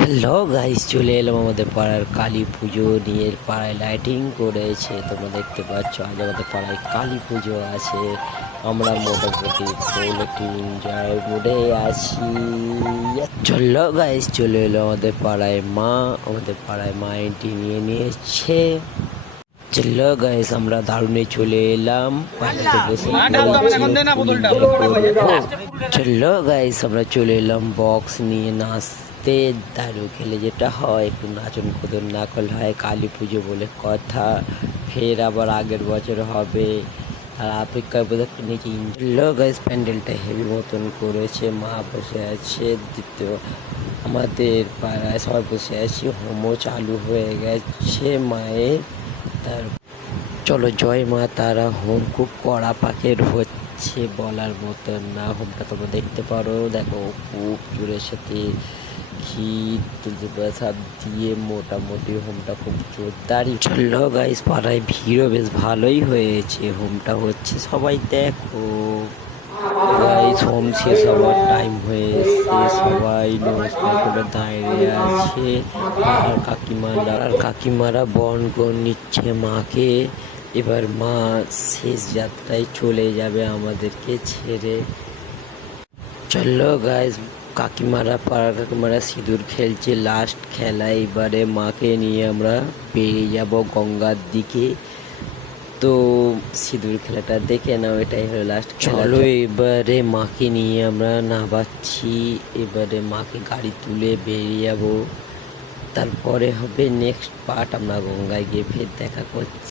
Hello guys, চলে এলাম আমাদের পাড়ার কালী পুজো নিয়ে। পাড়ায় লাইটিং করেছে, তোমরা দেখতে পাচ্ছ। আজ আমাদের পাড়ায় কালী পুজো আছে। আমরা মোটামুটি ফুল একটি এনজয় মোডে আছি। চলো গাইস, চলে এলো আমাদের পাড়ায় মা এন্ট্রি নিয়ে নিয়েছে। চলো গাইস, আমরা দারুণে চলে এলাম। পাড়াতে বসে চলো গাইস, আমরা চলে এলাম বক্স নিয়ে নাচতে। দারু খেলে যেটা হয়, একটু নাচন কুদন না করলে হয় কালী পুজো বলে কথা। ফের আবার আগের বছর হবে, আর অপেক্ষায় বোধ নিচে। চলো গাইস, প্যান্ডেলটা হেভি মতন করেছে। মা বসে আছে, দ্বিতীয় আমাদের পাড়ায় সবাই বসে আছি। হোমও চালু হয়ে গেছে মায়ের। তার চলো, জয় মা তারা। হোম খুব কড়া পাকের হচ্ছে, বলার মতন না। হোমটা তোমরা দেখতে পারো, দেখো খুব জোরের সাথে ঘি তুলতে প্রসাদ দিয়ে মোটামুটি হোমটা খুব জোরদারই। চলো গাইস, পাড়ায় ভিড়ও বেশ ভালোই হয়েছে। হোমটা হচ্ছে, সবাই দেখো গাইস। হোম শেষ হওয়ার টাইম হয়ে এসছে, সবাই নমস্কার করে দাঁড়িয়ে আছে। আর কাকিমারা বরণ করে নিচ্ছে মাকে। এবার মা শেষ যাত্রায় চলে যাবে আমাদেরকে ছেড়ে। চলো গাইস, পাড়ার কাকিমারা সিঁদুর খেলছে, লাস্ট খেলা। এবারে মাকে নিয়ে আমরা বেরিয়ে যাব গঙ্গার দিকে। তো সিঁদুর খেলাটা দেখে নাও, এটাই হলো লাস্ট। চলো এবারে মাকে নিয়ে আমরা নামাচ্ছি। এবারে মাকে গাড়ি তুলে বেরিয়ে যাবো। তারপরে হবে নেক্সট পার্ট, আমরা গঙ্গায় গিয়ে ফের দেখা করছি।